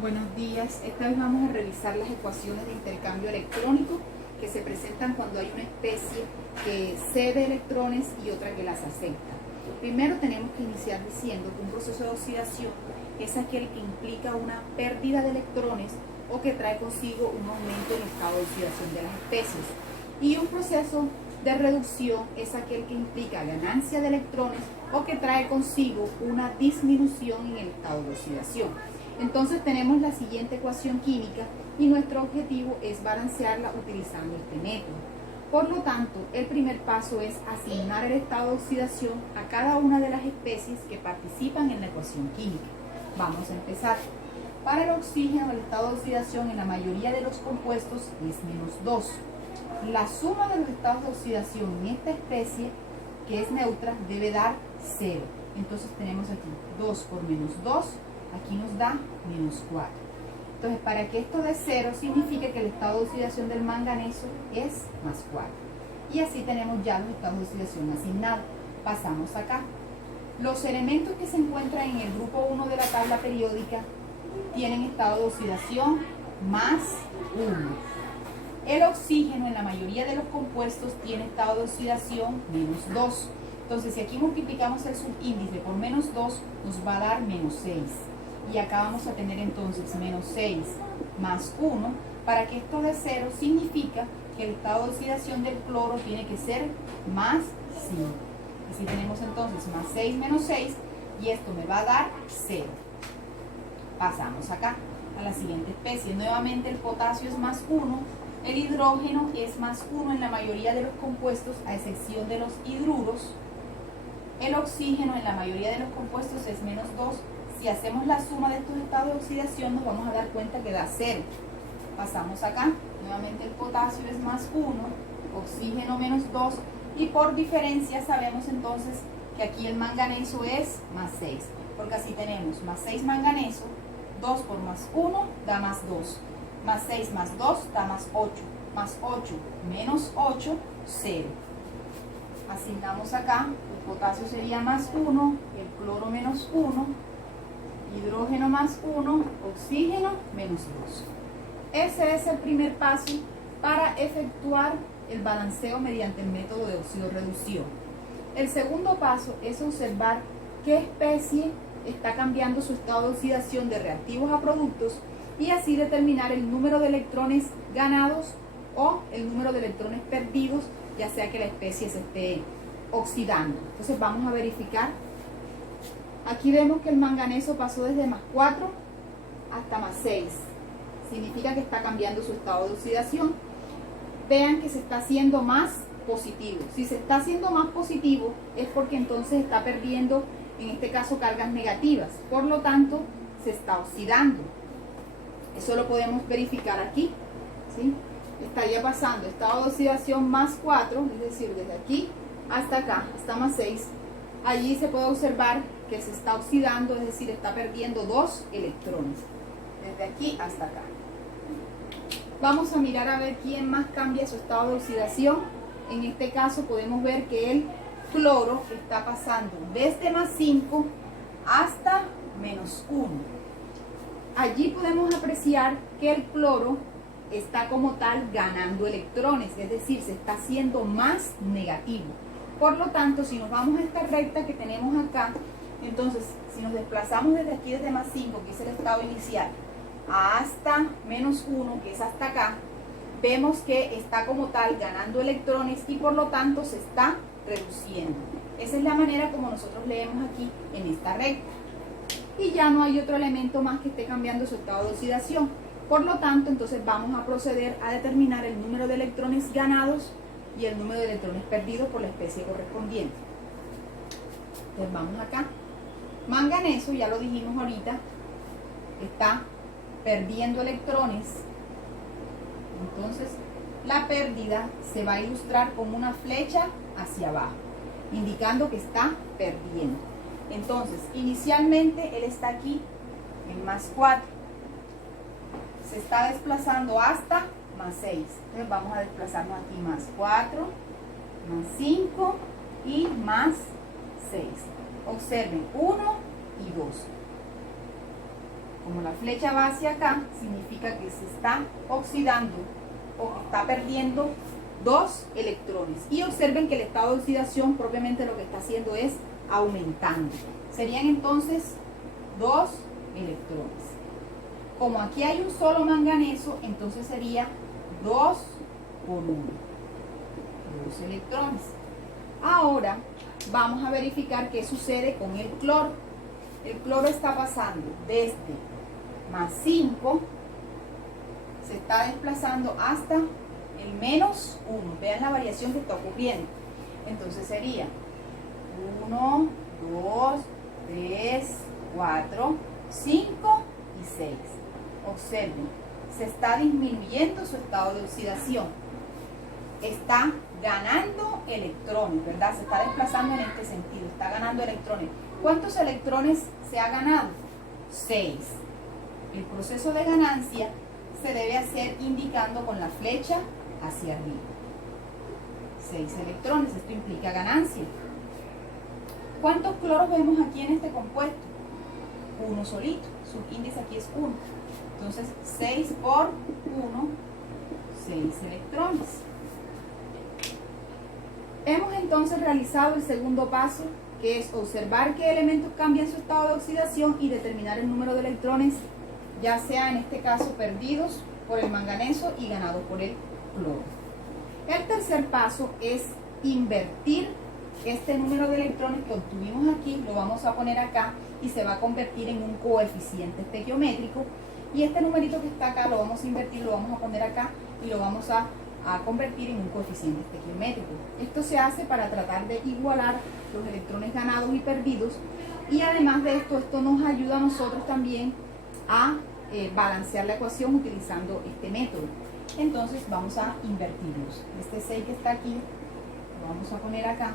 Buenos días, esta vez vamos a revisar las ecuaciones de intercambio electrónico que se presentan cuando hay una especie que cede electrones y otra que las acepta. Primero tenemos que iniciar diciendo que un proceso de oxidación es aquel que implica una pérdida de electrones o que trae consigo un aumento en el estado de oxidación de las especies. Y un proceso de reducción es aquel que implica ganancia de electrones o que trae consigo una disminución en el estado de oxidación. Entonces tenemos la siguiente ecuación química y nuestro objetivo es balancearla utilizando este método. Por lo tanto, el primer paso es asignar el estado de oxidación a cada una de las especies que participan en la ecuación química. Vamos a empezar. Para el oxígeno, el estado de oxidación en la mayoría de los compuestos es -2. La suma de los estados de oxidación en esta especie, que es neutra, debe dar 0. Entonces tenemos aquí 2 por -2. Aquí nos da -4. Entonces, para que esto dé 0, significa que el estado de oxidación del manganeso es +4. Y así tenemos ya los estados de oxidación asignados. Pasamos acá. Los elementos que se encuentran en el grupo 1 de la tabla periódica tienen estado de oxidación +1. El oxígeno en la mayoría de los compuestos tiene estado de oxidación -2. Entonces, si aquí multiplicamos el subíndice por -2, nos va a dar -6. Y acá vamos a tener entonces -6 más 1. Para que esto dé 0, significa que el estado de oxidación del cloro tiene que ser +5. Así tenemos entonces +6 menos 6, y esto me va a dar 0. Pasamos acá a la siguiente especie. Nuevamente el potasio es +1. El hidrógeno es +1 en la mayoría de los compuestos, a excepción de los hidruros. El oxígeno en la mayoría de los compuestos es -2. Si hacemos la suma de estos estados de oxidación, nos vamos a dar cuenta que da 0. Pasamos acá. Nuevamente el potasio es +1, oxígeno -2, y por diferencia sabemos entonces que aquí el manganeso es +6, porque así tenemos +6 manganeso, 2 por +1 da +2, +6 más 2 da +8, +8 menos 8, 0. Asignamos acá, el potasio sería +1, el cloro -1, hidrógeno +1, oxígeno -2. Ese es el primer paso para efectuar el balanceo mediante el método de oxidorreducción. El segundo paso es observar qué especie está cambiando su estado de oxidación de reactivos a productos y así determinar el número de electrones ganados o el número de electrones perdidos, ya sea que la especie se esté oxidando. Entonces vamos a verificar. Aquí vemos que el manganeso pasó desde +4 hasta +6. Significa que está cambiando su estado de oxidación. Vean que se está haciendo más positivo. Si se está haciendo más positivo es porque entonces está perdiendo, en este caso, cargas negativas. Por lo tanto, se está oxidando. Eso lo podemos verificar aquí, ¿sí? Estaría pasando estado de oxidación +4, es decir, desde aquí hasta acá, hasta +6. Allí se puede observar que se está oxidando, es decir, está perdiendo 2 electrones, desde aquí hasta acá. Vamos a mirar a ver quién más cambia su estado de oxidación. En este caso podemos ver que el cloro está pasando desde +5 hasta -1. Allí podemos apreciar que el cloro está como tal ganando electrones, es decir, se está haciendo más negativo. Por lo tanto, si nos vamos a esta recta que tenemos acá, entonces si nos desplazamos desde aquí, desde +5, que es el estado inicial, hasta -1, que es hasta acá, vemos que está como tal ganando electrones y por lo tanto se está reduciendo. Esa es la manera como nosotros leemos aquí en esta recta. Y ya no hay otro elemento más que esté cambiando su estado de oxidación. Por lo tanto, entonces vamos a proceder a determinar el número de electrones ganados y el número de electrones perdidos por la especie correspondiente. Entonces vamos acá. Manganeso, ya lo dijimos ahorita, está perdiendo electrones. Entonces la pérdida se va a ilustrar con una flecha hacia abajo, indicando que está perdiendo. Entonces, inicialmente él está aquí en +4. Se está desplazando hasta +6. Entonces vamos a desplazarnos aquí +4, +5 y +6. Observen 1 y 2. Como la flecha va hacia acá, significa que se está oxidando o que está perdiendo 2 electrones. Y observen que el estado de oxidación propiamente lo que está haciendo es aumentando. Serían entonces 2 electrones. Como aquí hay un solo manganeso, entonces sería 2 por 1. 2 electrones. Ahora vamos a verificar qué sucede con el cloro. El cloro está pasando desde más 5, se está desplazando hasta el menos 1. Vean la variación que está ocurriendo. Entonces sería 1, 2, 3, 4, 5 y 6. Observen, se está disminuyendo su estado de oxidación. Está ganando electrones, ¿verdad? Se está desplazando en este sentido, está ganando electrones. ¿Cuántos electrones se ha ganado? 6. El proceso de ganancia se debe hacer indicando con la flecha hacia arriba. 6 electrones, esto implica ganancia. ¿Cuántos cloros vemos aquí en este compuesto? Uno solito, su índice aquí es 1. Entonces 6 por 1, 6 electrones. Hemos entonces realizado el segundo paso, que es observar qué elementos cambian su estado de oxidación y determinar el número de electrones, ya sea en este caso perdidos por el manganeso y ganados por el cloro. El tercer paso es invertir este número de electrones que obtuvimos aquí, lo vamos a poner acá y se va a convertir en un coeficiente estequiométrico, y este numerito que está acá lo vamos a invertir, lo vamos a poner acá y lo vamos a convertir en un coeficiente estequiométrico. Esto se hace para tratar de igualar los electrones ganados y perdidos, y además de esto, esto nos ayuda a nosotros también a balancear la ecuación utilizando este método. Entonces vamos a invertirlos. Este 6 que está aquí lo vamos a poner acá,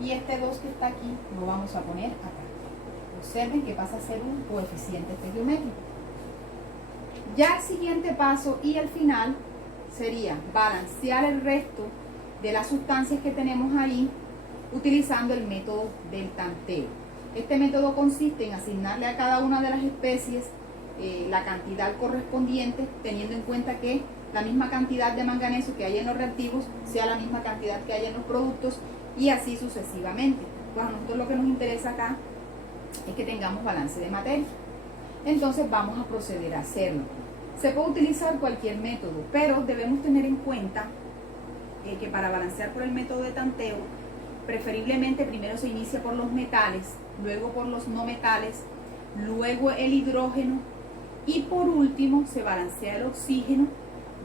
y este 2 que está aquí lo vamos a poner acá. Observen que pasa a ser un coeficiente estequiométrico. Ya el siguiente paso y el final sería balancear el resto de las sustancias que tenemos ahí utilizando el método del tanteo. Este método consiste en asignarle a cada una de las especies la cantidad correspondiente, teniendo en cuenta que la misma cantidad de manganeso que hay en los reactivos sea la misma cantidad que hay en los productos, y así sucesivamente. Pues a nosotros lo que nos interesa acá es que tengamos balance de materia. Entonces vamos a proceder a hacerlo. Se puede utilizar cualquier método, pero debemos tener en cuenta que para balancear por el método de tanteo, preferiblemente primero se inicia por los metales, luego por los no metales, luego el hidrógeno y por último se balancea el oxígeno.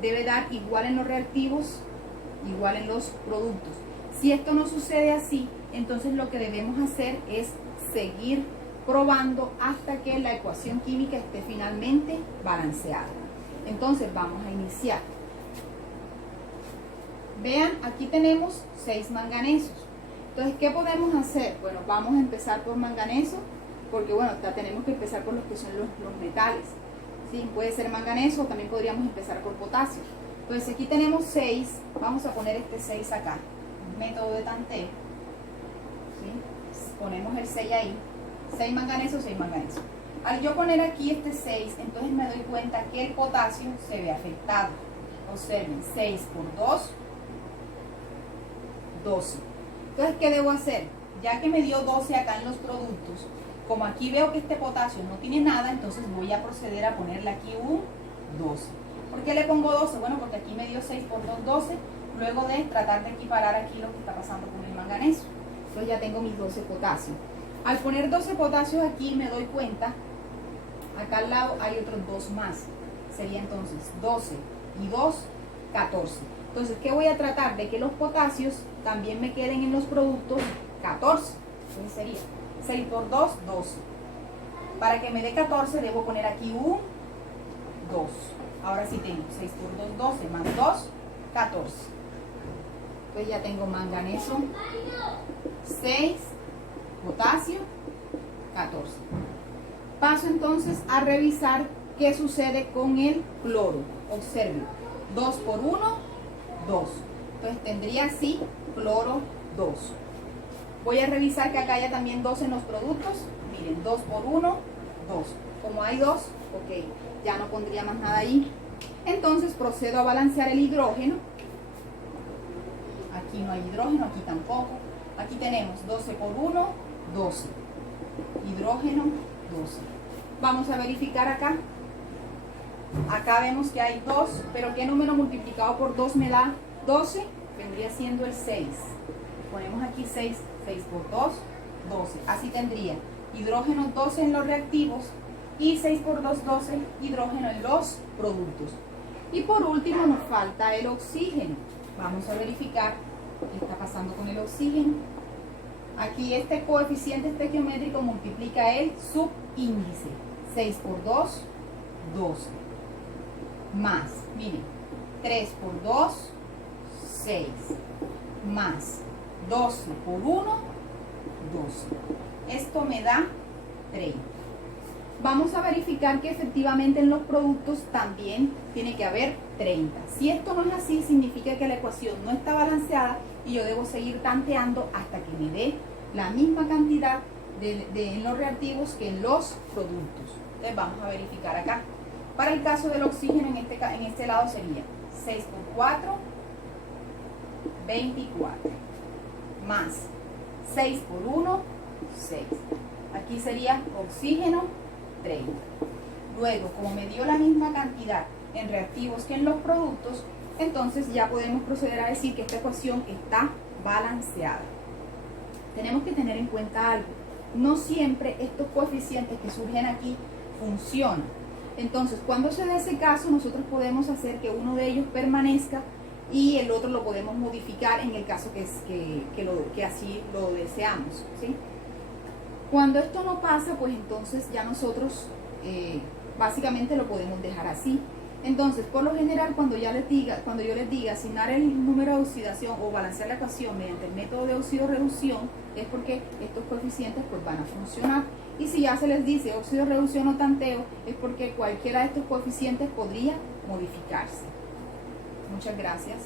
Debe dar igual en los reactivos, igual en los productos. Si esto no sucede así, entonces lo que debemos hacer es seguir probando hasta que la ecuación química esté finalmente balanceada. Entonces vamos a iniciar. Vean, aquí tenemos 6 manganesos. Entonces, ¿qué podemos hacer? Bueno, vamos a empezar por manganeso, porque bueno, tenemos que empezar por los que son los metales. ¿Sí? Puede ser manganeso, o también podríamos empezar por potasio. Entonces aquí tenemos 6, vamos a poner este 6 acá, método de tanteo. ¿Sí? Ponemos el 6 ahí, 6 manganesos, 6 manganesos. Al yo poner aquí este 6, entonces me doy cuenta que el potasio se ve afectado. Observen, 6 por 2, 12. Entonces, ¿qué debo hacer? Ya que me dio 12 acá en los productos, como aquí veo que este potasio no tiene nada, entonces voy a proceder a ponerle aquí un 12. ¿Por qué le pongo 12? Bueno, porque aquí me dio 6 por 2, 12, luego de tratar de equiparar aquí lo que está pasando con el manganeso. Entonces ya tengo mis 12 potasios. Al poner 12 potasios aquí me doy cuenta, acá al lado hay otros 2 más. Sería entonces 12 y 2, 14. Entonces, ¿qué voy a tratar? De que los potasios también me queden en los productos 14. Entonces sería 6 por 2, 12. Para que me dé 14 debo poner aquí un 2. Ahora sí tengo 6 por 2, 12, más 2, 14. Entonces ya tengo manganeso 6, potasio 14. Paso entonces a revisar qué sucede con el cloro. Observen, 2 por 1, 2. Entonces tendría así cloro 2. Voy a revisar que acá haya también 2 en los productos. Miren, 2 por 1, 2. Como hay 2, ok, ya no pondría más nada ahí. Entonces procedo a balancear el hidrógeno. Aquí no hay hidrógeno, aquí tampoco. Aquí tenemos 12 por 1, 12. Hidrógeno, 12. Vamos a verificar acá. Acá vemos que hay 2, pero ¿qué número multiplicado por 2 me da 12? Vendría siendo el 6. Ponemos aquí 6, 6 por 2, 12. Así tendría hidrógeno 12 en los reactivos y 6 por 2, 12 hidrógeno en los productos. Y por último nos falta el oxígeno. Vamos a verificar qué está pasando con el oxígeno. Aquí este coeficiente estequiométrico multiplica el subíndice. 6 por 2, 12. Más, miren, 3 por 2, 6. Más 12 por 1, 12. Esto me da 30. Vamos a verificar que efectivamente en los productos también tiene que haber 30. Si esto no es así, significa que la ecuación no está balanceada y yo debo seguir tanteando hasta que me dé la misma cantidad en los reactivos que en los productos. Entonces vamos a verificar acá. Para el caso del oxígeno, en este lado sería 6 por 4, 24. Más 6 por 1, 6. Aquí sería oxígeno, 30. Luego, como me dio la misma cantidad en reactivos que en los productos, entonces ya podemos proceder a decir que esta ecuación está balanceada. Tenemos que tener en cuenta algo. No siempre estos coeficientes que surgen aquí funcionan. Entonces, cuando se da ese caso, nosotros podemos hacer que uno de ellos permanezca y el otro lo podemos modificar en el caso que así lo deseamos, ¿sí? Cuando esto no pasa, pues entonces ya nosotros básicamente lo podemos dejar así. Entonces, por lo general, cuando yo les diga asignar el número de oxidación o balancear la ecuación mediante el método de oxidorreducción, es porque estos coeficientes pues van a funcionar. Y si ya se les dice oxidorreducción o tanteo, es porque cualquiera de estos coeficientes podría modificarse. Muchas gracias.